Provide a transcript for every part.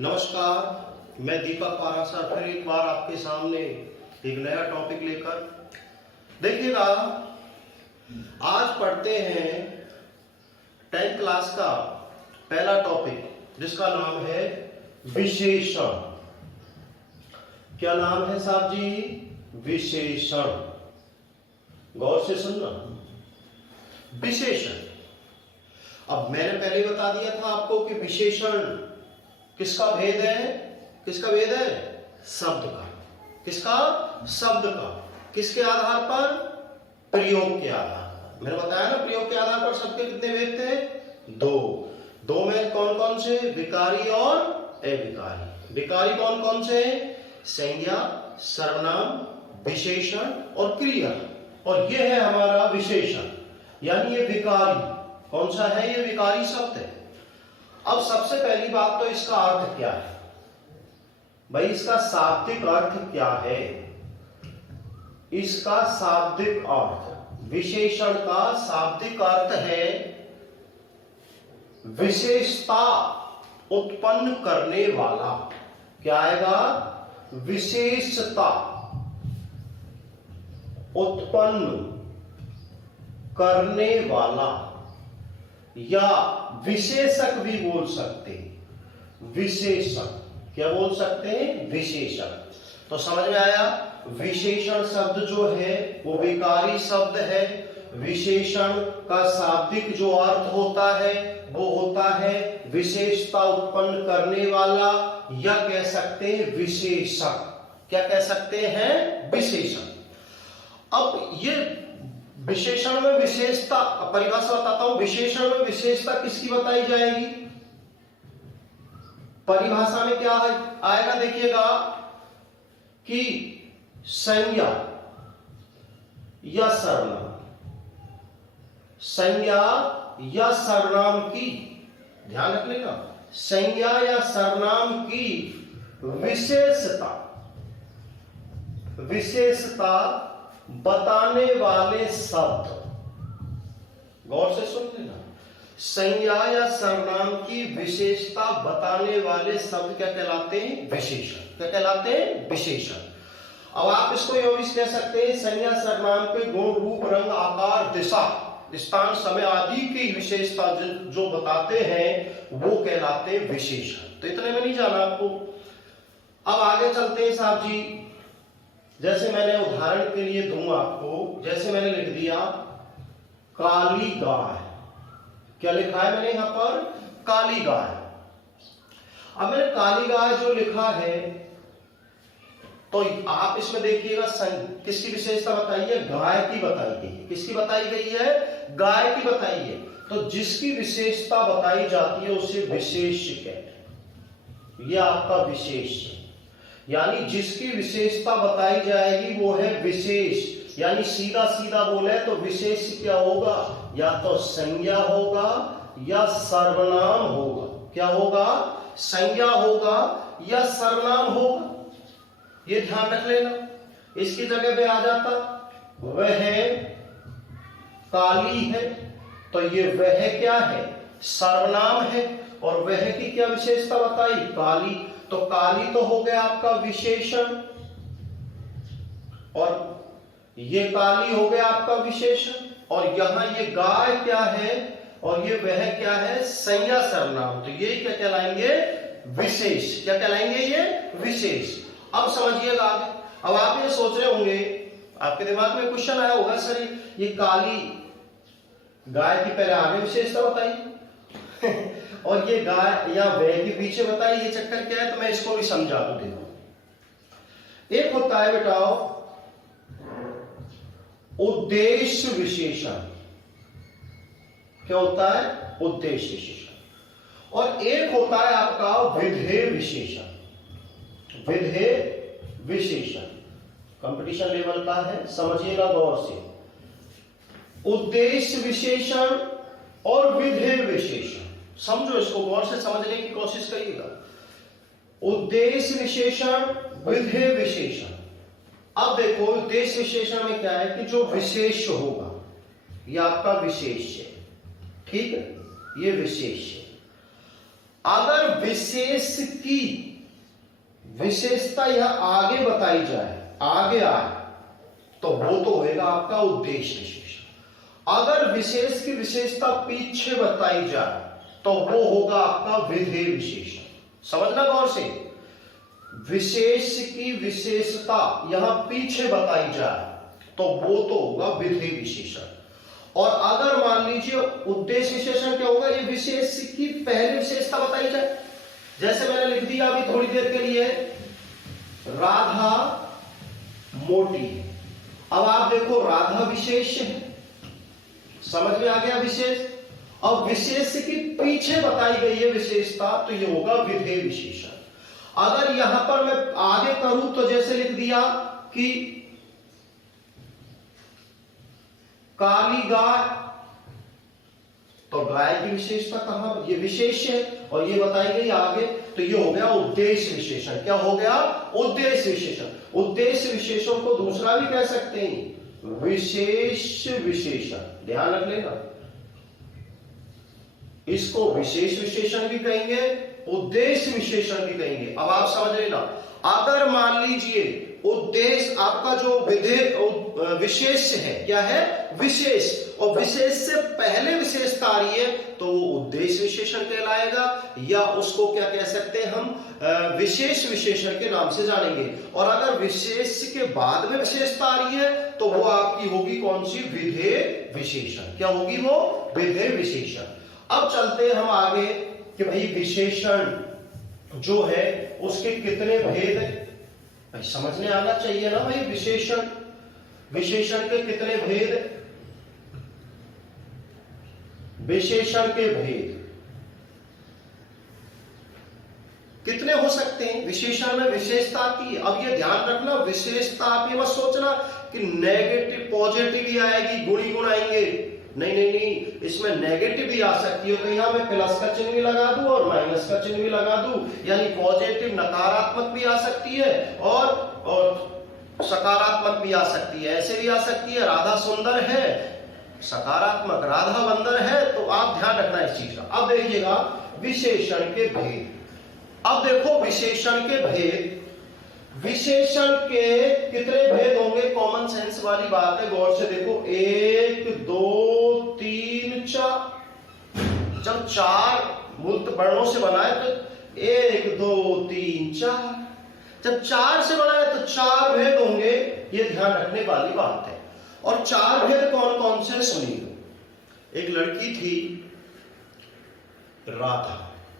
नमस्कार, मैं दीपक पाराशर फिर एक बार आपके सामने एक नया टॉपिक लेकर। देखिएगा, आज पढ़ते हैं 10th क्लास का पहला टॉपिक जिसका नाम है विशेषण। क्या नाम है साहब जी? विशेषण। गौर से सुनना, विशेषण। अब मैंने पहले बता दिया था आपको कि विशेषण किसका भेद है? किसका भेद है? शब्द का। किसका? शब्द का। किसके आधार पर? प्रयोग के आधार पर। मैंने बताया ना, प्रयोग के आधार पर शब्द के कितने भेद थे? दो में कौन कौन से? विकारी और अविकारी। विकारी कौन कौन से? संज्ञा, सर्वनाम, विशेषण और क्रिया। और ये है हमारा विशेषण, यानी ये विकारी। कौन सा है? ये विकारी शब्द है। अब सबसे पहली बात तो इसका अर्थ क्या है भाई? इसका शाब्दिक अर्थ क्या है? इसका शाब्दिक अर्थ, विशेषण का शाब्दिक अर्थ है विशेषता उत्पन्न करने वाला। क्या आएगा? विशेषता उत्पन्न करने वाला, या विशेषक भी बोल सकते हैं। विशेषण क्या बोल सकते हैं? विशेषण। तो समझ में आया? विशेषण शब्द जो है वो विकारी शब्द है। विशेषण का शाब्दिक जो अर्थ होता है वो होता है विशेषता उत्पन्न करने वाला, या कह सकते हैं विशेषक। क्या कह सकते हैं? विशेषण। अब ये विशेषण में विशेषता, परिभाषा बताता हूं। विशेषण में विशेषता किसकी बताई जाएगी? परिभाषा में क्या आएगा? देखिएगा कि संज्ञा या सर्वनाम, संज्ञा या सर्वनाम की, ध्यान रख लेना, संज्ञा या सर्वनाम की विशेषता, विशेषता बताने वाले शब्द। गौर से सुन लेना, संज्ञा या सर्वनाम की विशेषता बताने वाले शब्द क्या कहलाते हैं? विशेषण। क्या कहलाते हैं? विशेषण। अब आप इसको यह भी कह सकते हैं संज्ञा सर्वनाम के गुण, रूप, रंग, आकार, दिशा, स्थान, समय आदि की विशेषता जो बताते हैं वो कहलाते हैं विशेषण। तो इतने में नहीं जाना आपको। अब आगे चलते हैं साहब जी। जैसे मैंने उदाहरण के लिए दूंगा आपको, जैसे मैंने लिख दिया काली गाय। क्या लिखा है मैंने यहां पर? काली गाय। अब मैंने काली गाय जो लिखा है, तो आप इसमें देखिएगा किसकी विशेषता बताई है? गाय की बताई गई है। किसकी बताई गई है? गाय की बताई है। तो जिसकी विशेषता बताई जाती है उसे विशेष कहते हैं। यह आपका विशेष, यानी जिसकी विशेषता बताई जाएगी वो है विशेष। यानी सीधा सीधा बोले तो विशेष क्या होगा? या तो संज्ञा होगा या सर्वनाम होगा। क्या होगा? संज्ञा होगा या सर्वनाम होगा। ये ध्यान रख लेना। इसकी जगह पे आ जाता वह काली है, तो ये वह क्या है? सर्वनाम है। और वह की क्या विशेषता बताई? काली। तो काली तो हो गया आपका विशेषण, और ये काली हो गया आपका विशेषण। और यहां ये गाय क्या है और ये वह क्या है? संज्ञा सर्वनाम। तो ये क्या कहलाएंगे? विशेष। क्या कहलाएंगे? ये विशेष। अब समझिएगा आगे। अब आप ये सोच रहे होंगे, आपके दिमाग में क्वेश्चन आया होगा, सर ये काली गाय की पहले आगे विशेषता बताई और ये गाय या वह के पीछे बताई, ये चक्कर क्या है? तो मैं इसको भी समझा दूं। देखो, एक होता है बेटा उद्देश्य विशेषण। क्या होता है? उद्देश्य विशेषण। और एक होता है आपका विधेय विशेषण। विधेय विशेषण कंपटीशन लेवल का है, समझिएगा गौर से। उद्देश्य विशेषण और विधेय विशेषण, समझो इसको, गौर से समझने की कोशिश करिएगा। उद्देश्य विशेषण, विधेय विशेषण। अब देखो, उद्देश्य विशेषण में क्या है कि जो विशेष होगा ये आपका विशेष है। ठीक है, ये विशेष है। अगर विशेष की विशेषता यह आगे बताई जाए, आगे आए, तो वो तो होगा आपका उद्देश्य विशेषण। अगर विशेष की विशेषता पीछे बताई जाए तो वो होगा आपका विधेय विशेषण। समझना गौर से, विशेष की विशेषता यहां पीछे बताई जाए तो वो तो होगा विधेय विशेषण। और अगर मान लीजिए उद्देश्य विशेषण क्या होगा, ये विशेष की पहली विशेषता बताई जाए। जैसे मैंने लिख दिया अभी थोड़ी देर के लिए, राधा मोटी है। अब आप देखो राधा विशेष है, समझ में आ गया विशेष। अब विशेष की पीछे बताई गई है विशेषता, तो ये होगा विधेय विशेषण। अगर यहां पर मैं आगे करूं तो जैसे लिख दिया कि काली गाय, तो गाय की विशेषता कहां, ये विशेष है और ये बताई गई आगे, तो ये हो गया उद्देश्य विशेषण। क्या हो गया, उद्देश्य विशेषण। उद्देश्य विशेषण को दूसरा भी कह सकते हैं विशेष विशेषण, ध्यान रख लेना। इसको विशेष विशेषण भी कहेंगे, उद्देश्य विशेषण भी कहेंगे। अब आप समझ लेना, अगर मान लीजिए उद्देश्य आपका जो विधेय विशेष है, क्या है, विशेष, और विशेष से पहले विशेषता आ रही है तो वो उद्देश्य विशेषण कहलाएगा, या उसको क्या कह सकते हैं हम, विशेष विशेषण के नाम से जानेंगे। और अगर विशेष के बाद में विशेषता आ रही है तो वो आपकी होगी कौन सी, विधेय विशेषण। क्या होगी वो, विधेय विशेषण। अब चलते हैं हम आगे कि भाई विशेषण जो है उसके कितने भेद भाई समझने आना चाहिए ना भाई। विशेषण के कितने भेद, विशेषण के भेद कितने हो सकते हैं। विशेषण में विशेषता आती है। अब ये ध्यान रखना, विशेषता आप ये मत सोचना कि नेगेटिव पॉजिटिव ही आएगी, गुण ही गुण आएंगे। नहीं नहीं नहीं, इसमें नेगेटिव भी आ सकती है, तो यहां मैं प्लस का चिन्ह भी लगा दूं और माइनस का चिन्ह भी लगा दूं, यानी पॉजिटिव नकारात्मक भी आ सकती है और सकारात्मक भी आ सकती है। ऐसे भी आ सकती है, राधा सुंदर है सकारात्मक, राधा बंदर है, तो आप ध्यान रखना इस चीज का। अब देखिएगा विशेषण के भेद। अब देखो विशेषण के भेद, विशेषण के कितने भेद होंगे, कॉमन सेंस वाली बात है, गौर से देखो। 1 2 3 4, जब 4 मूर्त वर्णों से बना है तो 1 2 3 4, जब 4 से बना है तो 4 भेद होंगे, ये ध्यान रखने वाली बात है। और 4 भेद कौन कौन से, सुनिए। एक लड़की थी राधा,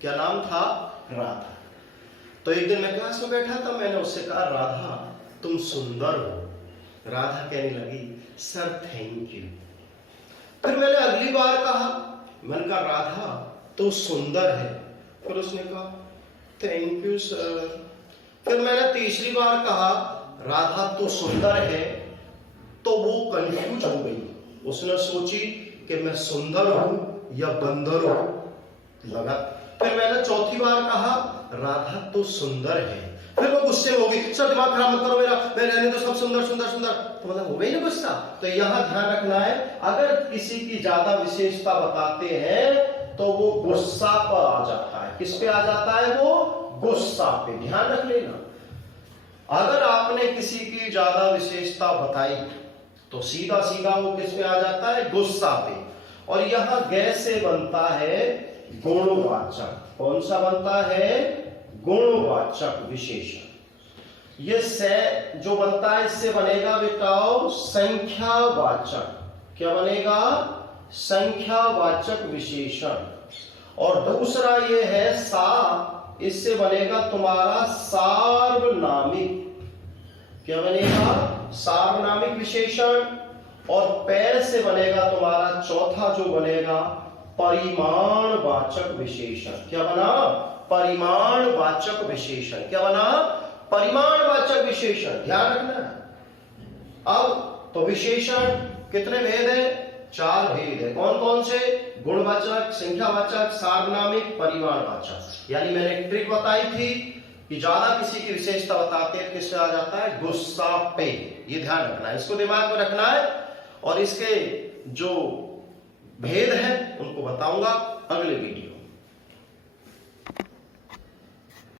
क्या नाम था, राधा। तो एक दिन मैं क्लास में बैठा था, मैंने उससे कहा राधा तुम सुंदर हो। राधा कहने लगी सर थैंक यू। फिर मैंने अगली बार कहा, मैंने कहा राधा तू सुंदर है। फिर उसने कहा थैंक यू सर। फिर मैंने तीसरी बार कहा राधा तू सुंदर है, तो वो कंफ्यूज हो गई। उसने सोची कि मैं सुंदर हूं या बंदर हूं, लगा। फिर मैंने चौथी बार कहा राधा तो सुंदर है। फिर वो गुस्से में हो गई, सर दिमाग खराब मत करो मेरा, मैं रहने दो, सब सुंदर सुंदर सुंदर। तो मतलब हो गई ना गुस्सा। तो यहां ध्यान रखना है, अगर किसी की ज्यादा विशेषता बताते हैं तो वो गुस्सा पर आ जाता है। किस पे आ जाता है, वो गुस्सा पे, ध्यान रख लेना। अगर आपने किसी की ज्यादा विशेषता बताई तो सीधा सीधा वो किस पे आ जाता है, गुस्सा पे। और यहां गैस से बनता है गुणवाचक। कौन सा बनता है, गुणवाचक विशेषण। ये से जो बनता है इससे बनेगा बेटाओ संख्यावाचक। क्या बनेगा, संख्यावाचक विशेषण। और दूसरा ये है सा, इससे बनेगा तुम्हारा सार्वनामिक। क्या बनेगा, सार्वनामिक विशेषण। और पैर से बनेगा तुम्हारा चौथा जो बनेगा परिमाणवाचक विशेषण। क्या बना, परिमाणवाचक विशेषण। क्या बना, परिमाणवाचक विशेषण। ध्यान रखना। अब तो विशेषण कितने भेद है, 4 भेद है। कौन कौन से, गुणवाचक, संख्यावाचक, सार्वनामिक, परिमाणवाचक। यानी मैंने एक ट्रिक बताई थी कि ज्यादा किसी की विशेषता बताते हैं किससे आ जाता है, गुस्सा पे। ये ध्यान रखना है, इसको दिमाग में रखना है। और इसके जो भेद हैं उनको बताऊंगा अगले वीडियो।